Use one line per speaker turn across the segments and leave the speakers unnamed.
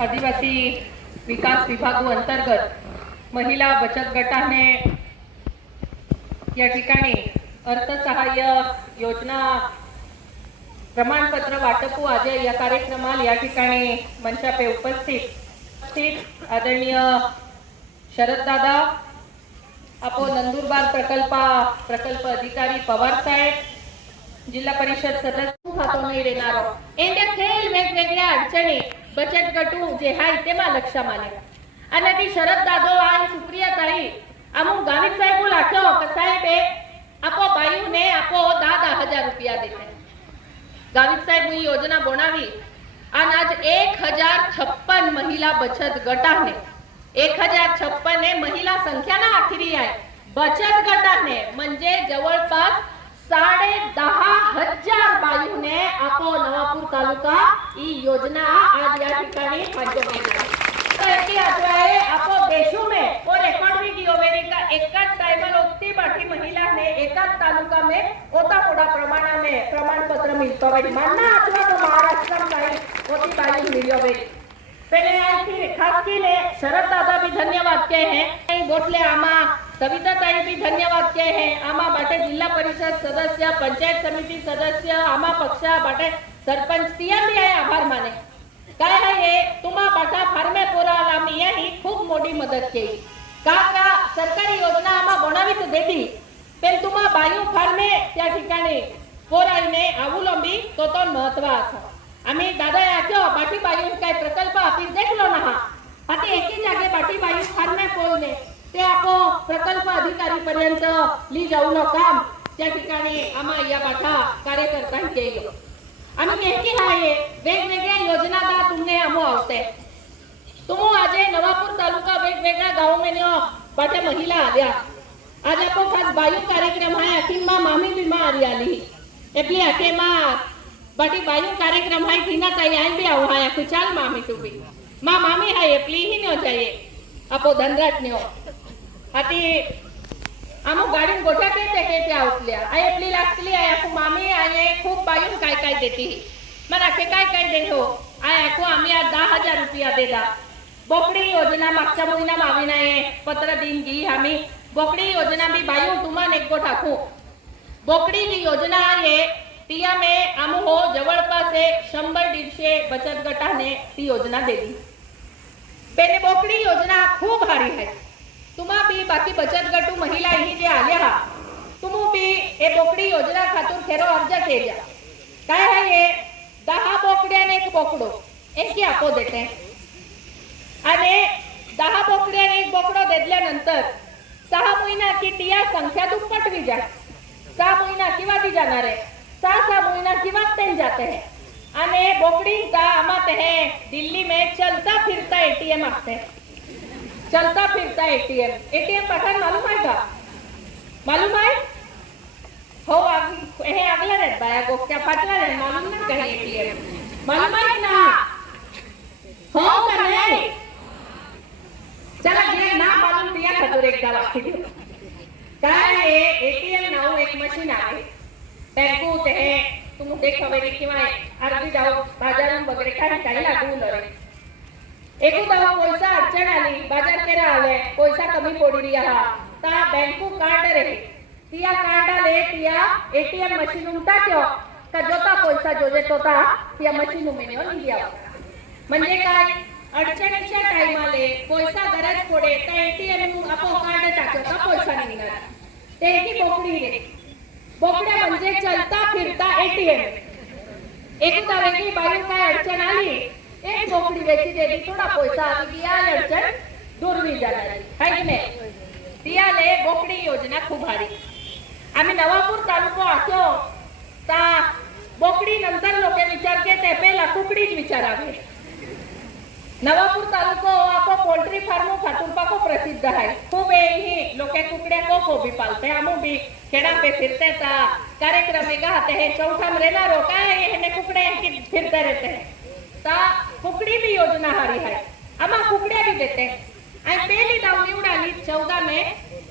आदिवासी विकास विभाग अंतर्गत महिला बचत गटाने या ठिकाणी अर्थसहाय्य योजना प्रमाणपत्र वाटपू आज या कार्यक्रमाला या ठिकाणी मंचापे उपस्थित. उपस्थित आदरणीय शरददादा आपो नंदुरबार प्रकल्पा प्रकल्प अधिकारी पवार साहेब जिल्हा परिषद सदस्य हातून नाही देणार खेळ वेगवेगळ्या अडचणी। बचत गटू जे हाय ते मा लक्षा माने आणि ती शरद दादो आणि सुप्रिया ताई अमुक गावित साहेब लाठो का साहेब हे आपो बायू ने आपो दहा दहा हजार रुपया देते गावित साहेब ही योजना बनावी आणि आज एक हजार छप्पन महिला बचत गटाने एक हजार छप्पन हे महिला संख्या ना आखरी आहे बचत गटाने म्हणजे जवळपास साडे दहा हजार बायूने आपो नवापूर तालुका ही योजना आज या ठिकाणी माध्यम की अथवा आपो देशों में और इकॉनॉमिक योवेरी का एक टाइमल उतनी बाकी महिला ने एक तालुका में ओता मोटा प्रमाण में प्रमाण पत्र मिलतो है मानना अथवा तो महाराष्ट्र में होती बाई मिलियो बेरी पहले आई खास की ले शरद दादा भी धन्यवाद के हैं. नहीं बोटले आमा सविता ताई भी धन्यवाद के हैं. आमा बाटे जिल्हा परिषद सदस्य पंचायत समिति सदस्य आमा पक्षा बाटे सरपंच तिया भी आहे आभार माने। काय आहे तुम्हा पाठा फार्मे पुराला मी याही खूप मोठी मदत केली. का का सरकारी योजना आम्हा बनावीच देती पण तुम्हा बायू फार्मे त्या ठिकाणी पोराईने अवलंबी तो तो महत्त्व असा आम्ही दादा याचो पाठी बायू काय प्रकल्प आपण देखलो ना आता एकी जागे पाठी बायू फार्मे पोळले ते आपो प्रकल्प अधिकारी पर्यंत ली जाऊन काम त्या ठिकाणी आम्हा या पाठा कार्यकर्त्यांनी केलं. आम्ही नेमकी आहे वेगवेगळ्या योजना दा तुमने आमो आवते तुमो आजे नवापूर तालुका वेगवेगळ्या गाव में बाटे महिला आल्या आज आपो खास बायू कार्यक्रम आहे अखिन मा मामी भी मा आरी आली एपली आके मा बाटी बायू कार्यक्रम आहे थिना ताई आई भी आव आहे खुचाल मामी तू भी मा मामी आहे एपली ही न्यो जाये आपो धनराट न्यो आती आमो गाडीन गोठा ते ते के त्या उठल्या. आई आपली लागतली आई आपू मामी आई खूप बायून काय काय देते. मग आखे काय काय देतो हो? आई आखू आम्ही आज दहा हजार रुपया देला बोकडी योजना मागच्या महिना मावी नाही पत्र दिन गी आम्ही. बोकडी योजना बी बायू तुम्हाला एक गो टाकू बोकडी जी योजना आहे. तिया मे आम हो जवळपास एक शंभर दीडशे बचत गटाने ती योजना दिली. पहिले बोकडी योजना खूप भारी आहे. तुम्हा बी बाकी बचत गटू महिला ही जे आल्या हा तुमू बी हे बोकडी योजना खातून खेरो अर्ज केल्या काय आहे हे? दहा बोकड्या आणि एक बोकडो. एक आपो देते. आणि दहा बोकड्या आणि एक बोकडो देतल्यानंतर सहा महिना की टिया संख्या दुप्पट भी जा सहा महिना किंवा ती जाणार. आहे सहा सहा महिना किंवा ते जाते है. आणि बोकडी का आमात है दिल्ली में चलता फिरता एटीएम आते हैं चलता फिरता एटीएम एटीएम पठाण मालूम आहे का? मालूम आहे? हो हे आगलं रे बाया गोक्या फाटला रे मालूम नाही का एटीएम मालूम आहे ना हो का नाही? चला जे ना मालूम दिया खजूर एकदा काय आहे? एटीएम नाव एक मशीन आहे. बँकू ते हे तुम्ही देख किंवा अर्धी जाऊ बाजारून वगैरे काही काही लागू रे एकू दवा पैसा अडचण आली बाजार केरा आले पैसा कमी पडली हा. ता बँकू कार्ड रे. तिया कार्ड आले तिया एटीएम मशीन उमटा त्यो का जोता पैसा जोजे तोता तिया मशीन उमेने लिया म्हणजे काय? अडचणीच्या टाइमाले पैसा गरज पडे तर एटीएम आपो कार्ड टाकतो का पैसा निघणार? ते बोकडी रे. बोकड्या म्हणजे चलता फिरता एटीएम एकदा वेगळी बाई काय अडचण आली? एक बोकडी वेची दिली थोडा पैसा आली की या अडचण दुर्वी है कि नहीं? दिया ले बोकडी योजना खूब भारी. आम्ही नवापूर तालुको असो हो. ता बोकडी नंतर लोक विचार के ते पहिला कुकडीच विचारावे. नवापूर तालुको आपो पोल्ट्री फार्म खातून पाको प्रसिद्ध है खूब ही लोके कुकड़े को को भी पालते हम भी खेड़ा पे फिरते ता. कार्यक्रम में गाते हैं चौथा में रहना रोका है ये कुकड़े फिरते रहते हैं. ता कुकड़ी भी योजना हारी है अमा कुकड्या भी देते. हैं आणि पहिली दाव निवडाली चौदा मे.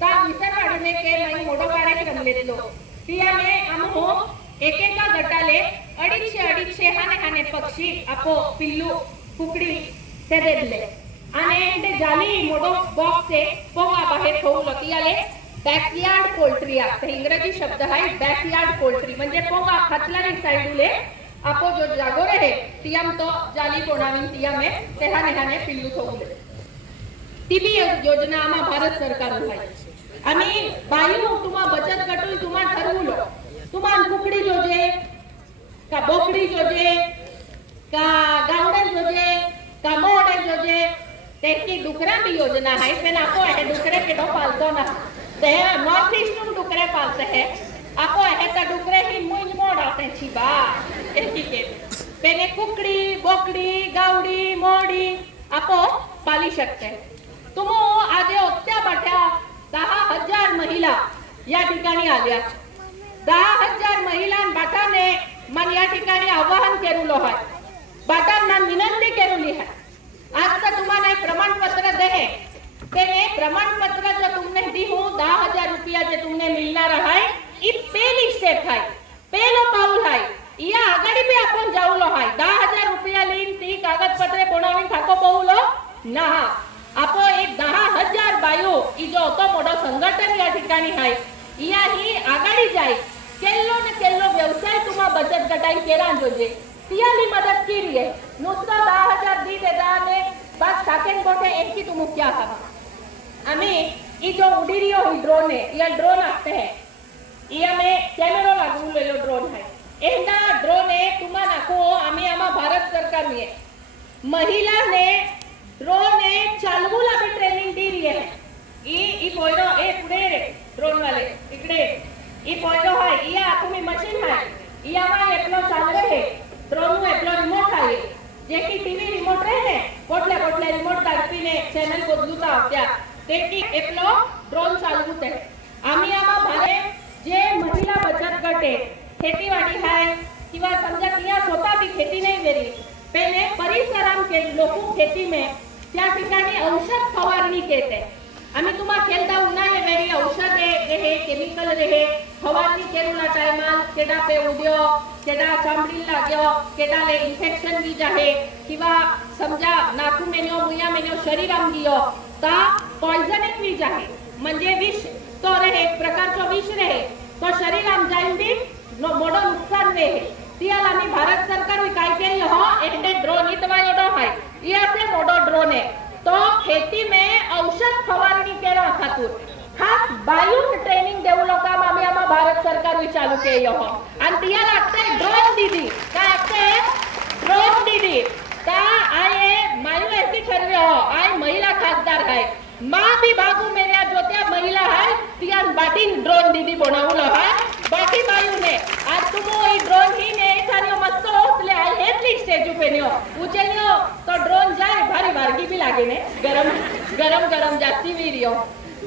ता विसरवाडीने के नाही मोठो कार्यक्रम लेतलो तिया मे आमो हो, एकेका गटाले अडीचशे अडीचशे हाने हाने पक्षी आपो पिल्लू कुकडी ते दिले आणि ते जाली मोठो बॉक्स आहे पोंगा बाहेर ठेवलो तियाले बॅकयार्ड पोल्ट्री आहे. इंग्रजी शब्द आहे बॅकयार्ड पोल्ट्री म्हणजे पोंगा खातलारी साइडुले आपो जो जागो रहे तियाम तो जाली कोणावीन तियामे तेहा नेहाने पिल्लू ठेवले ती बी यो- योजना आम्हा भारत सरकार हो, आहे आम्ही बायू तुम्हा बचत गटून तुम्हा ठरवलो तुम्हा कुकडी जोजे का बोकडी जोजे का गावडन जोजे का मोडन जोजे त्याची डुकरा बी योजना आहे पण आपो हे डुकरे केडो पालतो ना। ते नॉर्थ ईस्ट में डुकरे पालते हैं आपो हे तर डुकरे ही मुंज मोड आते कुकड़ी बोकड़ी गावडी मोडी आपो पाली शकते तुमो तुम ओत्या पाट्या दहा हजार महिला या ठिकाणी आल्या दहा हजार महिला बाटाने मन या ठिकाणी आवाहन केलेलो आहे बाटांना विनंती केलेली आहे आज तर तुम्हाला एक प्रमाणपत्र दे ते प्रमाणपत्र जो तुमने दिहू दहा हजार रुपया जे तुमने मिळणार आहे ही पहिली स्टेप आहे पहिलं पाऊल आहे या आघाडी बी आपण जाऊलो आहे दहा हजार रुपया लिहिन ती कागदपत्रे बनवून खातो पाऊलो ना आपो एक दहा हजार बायो ही जो होतो मोठो संघटन या ठिकाणी आहे या ही आघाडी जाय केल्लो न केल्लो व्यवसाय तुम्हा बचत गटाई केला जोजे तियाली मदत केली आहे नुसतं दहा हजार दी देता ने बस काकेन गोटे एक तुम क्या हवा आम्ही ई जो उडीरियो हुई ड्रोन है या ड्रोन आते हैं ये में कैमेरा लागू लेलो ड्रोन है एंदा ड्रोन है तुम्हा नाखो आम्ही आम्हा भारत सरकार में महिला ने ड्रोन ने चालवूला बी ट्रेनिंग दी रही है ई ई पोयरो ए पुढे रे ड्रोन वाले इकडे ई पोयरो है इया तुम्ही मशीन है इया मा एकलो चालवे है ड्रोन नु एकलो रिमोट आहे जे की टीव्ही रिमोट रे ने कोटल्या कोटल्या रिमोट दाखवीने चॅनल बदलूता होत्या ते की एकलो ड्रोन चालवूत आहे खेती आम्हा भारे किंवा समजा तिया स्वतः भी खेती नाही करी पहिले परिसराम के लोक खेती में त्या ठिकाणी औषध फवारणी केते आम्ही तुम्हा केलता उन्हाळे वेळी औषध रेहे केमिकल रेहे फवारणी केरुला टायमाल केडा पे उड्यो केडा चामडी लाग्यो केडाले इन्फेक्शन बी जाहे किंवा समजा नाकू मेन्यो मुया मेन्यो शरीराम गियो ता पॉइझनिंग बी जाहे म्हणजे विष तो रहे एक प्रकारचो विष रहे तो शरीराम जाईन बी नो- मोठो नुकसान रहे भारत सरकार काय केलं ड्रोन इतवा एडो हाय ये असे मोडो ड्रोन है। तो खेती में औषध फवारणी केला खातूर खास बायून ट्रेनिंग देवलो काम आम्ही आम्हा भारत सरकार चालू के यह हो। आणि तिया लागते ड्रोन दीदी काय लागते ड्रोन दीदी का आये मायू ऐसी ठरवे हो आय महिला खासदार है। माँ भी बाबू मेऱ्या जो त्या महिला है तिया बाटी ड्रोन दीदी बनावलो है बाकी बायू ने। आज तुम ड्रोन ही ने सारी स्टेज पे नहीं हो ऊंचे नहीं हो तो ड्रोन जाय भारी बारगी भी लागे ने. गरम गरम गरम जाती भी रियो.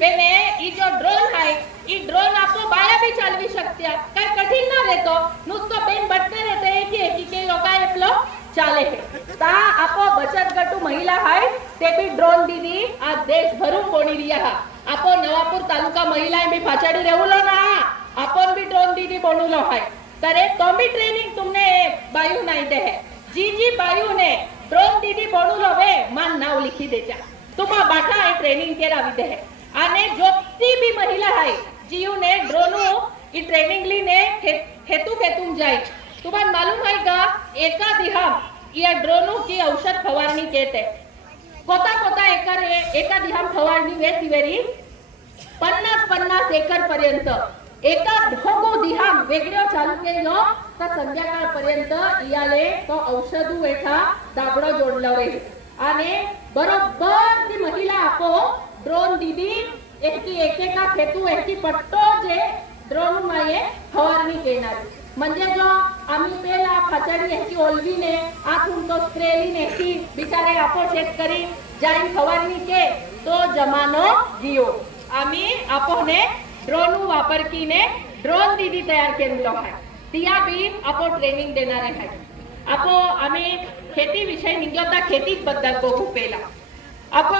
पेने ई जो ड्रोन है ई ड्रोन आपो बाया भी चालवी शकत्या. काय कठिन ना रेतो नुसतं बेन बटने रेते एकी एकी के लोका एपलो चाले है. ता आपो बचत गटू महिला है ते भी ड्रोन दीदी. आज देश भरून कोणी रिया हा. आपो नवापूर तालुका महिला बी फाचाडी रेवलो ना. आपण बी ड्रोन दीदी बनवलो हाय. तर एक तो ट्रेनिंग तुमने बायू नाही है. जी जी बायू ने ड्रोन दीदी बनवलो वे मान नाव लिखी देजा तुम्हा बाटा है ट्रेनिंग केला दे है. आणि जोती भी महिला आहे जीव ने ड्रोनू ई ट्रेनिंग ली ने हेतू खेतून जाय तुम्हाला मालूम आहे का एका दिहाम या ड्रोनू की औषध फवारणी केते. कोता कोता एकर एका दिहाम फवारणी वेती वेरी पन्नास पन्नास एकर पर्यंत. एका ढोगो दिहाम वेगळ्यो चालू केलं तर संध्याकाळपर्यंत इयाले तो औषधू वेठा दाबडो जोडलो रे. आणि बरोबर ती महिला आपो ड्रोन दीदी एकी एकेका खेतू एकी पट्टो जे ड्रोन माये फवारणी केणार म्हणजे जो आम्ही पेला फाचडी ह्याची ओलवीने आतून तो स्प्रेलीने ह्याची बिचारे आपो शेतकरी जाईन फवारणी के तो जमानो जिओ आम्ही आपोने ड्रोन वापर कीने ड्रोन दीदी तयार केलेलो आहे तिया बी आपो ट्रेनिंग देणारे आहे आपो आम्ही खेती विषय निघता खेती बद्दल बघू पेला आपण